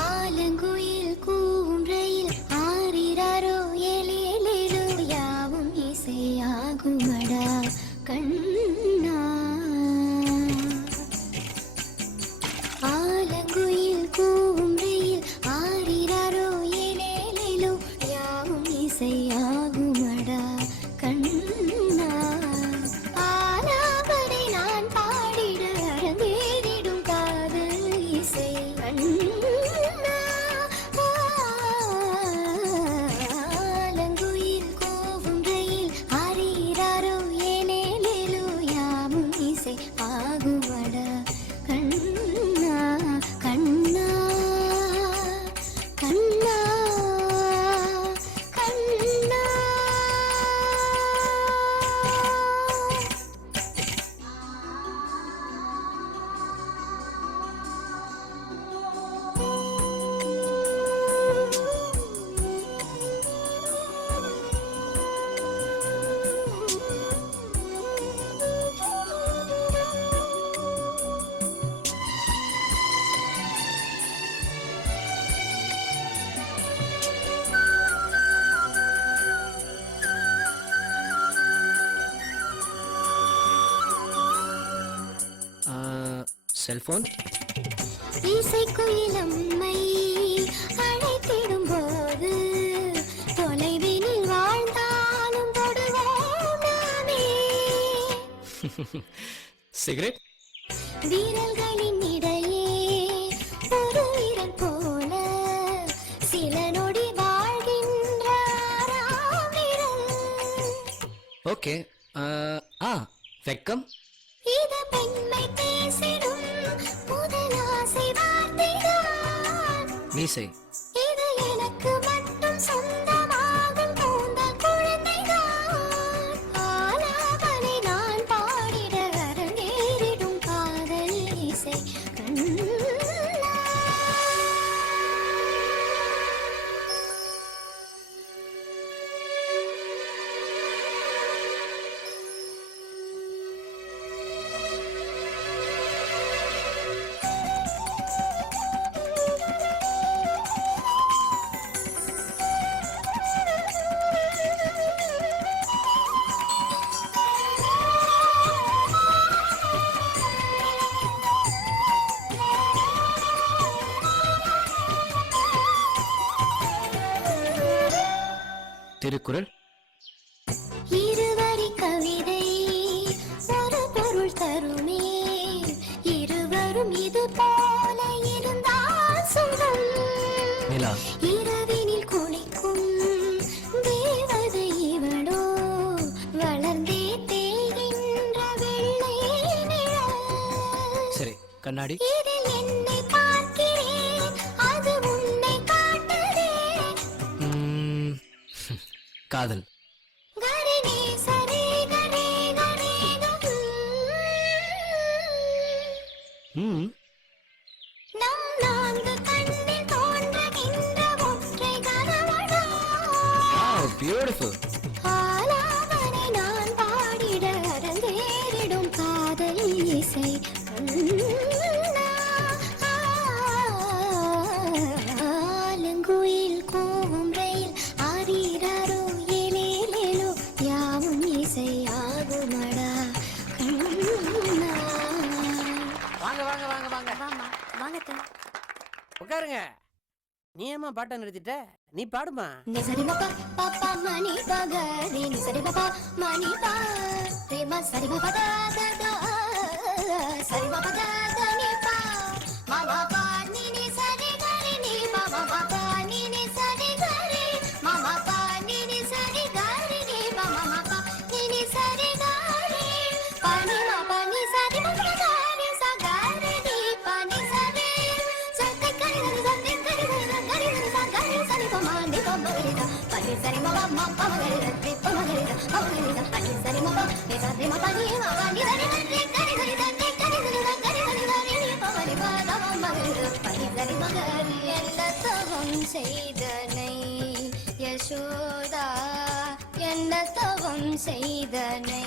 ஆலங்குயில் கூவும் ரயில் ஆரிராரோ ஏலேலேலோ யாவும் இசையாகுமடா கண்ணா. ஆலங்குயில் கூவும் ரயில் ஆரிராரோ ஏலேலேலோ யாவும் இசையாகுமடா கண்ணா. ஆலாபனை நான் பாடிட அரங்கேறிடும் காதல் இசை கண்ணா. ஆகுவடா கண்ணா கண்ணா கண்ணா கண்ணா. செல்போன் இசைக்குயிலம்மை அழைத்திடும் போது தொலைவினில் வாழ்ந்தாலும் தொடுவோம் நாமே. சிகரெட் வீரர்களின் இடையே ஒரு வீரன் போல சில நொடி வாழ்கின்ற வீரன். ஓகே. வெக்கம் இது பெண்மை பேசிடும் முதல் ஆசை வார்த்தைதான். மீசை இது எனக்கு மட்டும் சொந்தமாகும் கூந்தல் குழந்தைதான். ஆலாபனை நான் பாடிட அரங்கேறிடும் காதல் இசை கண்ணா. திருக்குறள் இருவரி கவிதை ஒரு பொருள் தருமே. இருவரும் இது போல இருந்தால் சுகம். நிலா இரவினில் குளிக்கும் தேவதை இவளோ வளர்ந்தே தேகின்ற வெள்ளை நிழல். சரி கண்ணாடி இதில் என்னை பார்க்கிறேன் அது உன்னை காட்டுதே. காதல் கரினே சரே கரே கரே நம் நான்கு கண்ணில் தோன்றுகின்ற ஒற்றை கனவடா. பியூட்டிஃபுல். ஆலாபனை நான் பாடிட அரங்கேறிடும் காதல் இசை கண்ணா. ஆலங்குயில் கூவும் ரயில் ஆரிராரோ ஏலேலேலோ யாவும் இசையாகுமடா கண்ணா. வாங்க வாங்க வாங்க வாங்க வாமா வாங்க. உட்காருங்க. நீ ஏமா பாட்டை நிறுத்திட்ட? நீ பாடுமா. நிசரி பாப்பா பாப்பா மணி பாக ரே நிசரி பாப்பா மணி பா ரே மா சரி பாப்பா தா தா தா சரி பாப்பா தா தா நீ பா மாமா பா நீ நீ சரி கரி நீ மாமா பா நீ நீ சரி கரி மாமா பா நீ நீ சரி கரி நீ மாமா பா நீ நீ சரி கரி பா நீ மா பா நீ சரி பாப்பா கரி சா கரி நீ பா நீ சரி சரி கரி கரி கரி கரி சா கரி சரி பா மா நீ பா மகரி தா பா நீ சரி மா மா பா மகரி தா நீ பா மகரி தா பா நீ சரி மா பா நீ சரி மா பா நீ மா பா நீ சரி கரி கரி கரி கரி கரி கரி கரி கரி நீ பா மகரி பா தா மா மகரி தா பா நீ சரி மகரி எல்லா செய்தனை யசோதா என்ன தவம் செய்தனை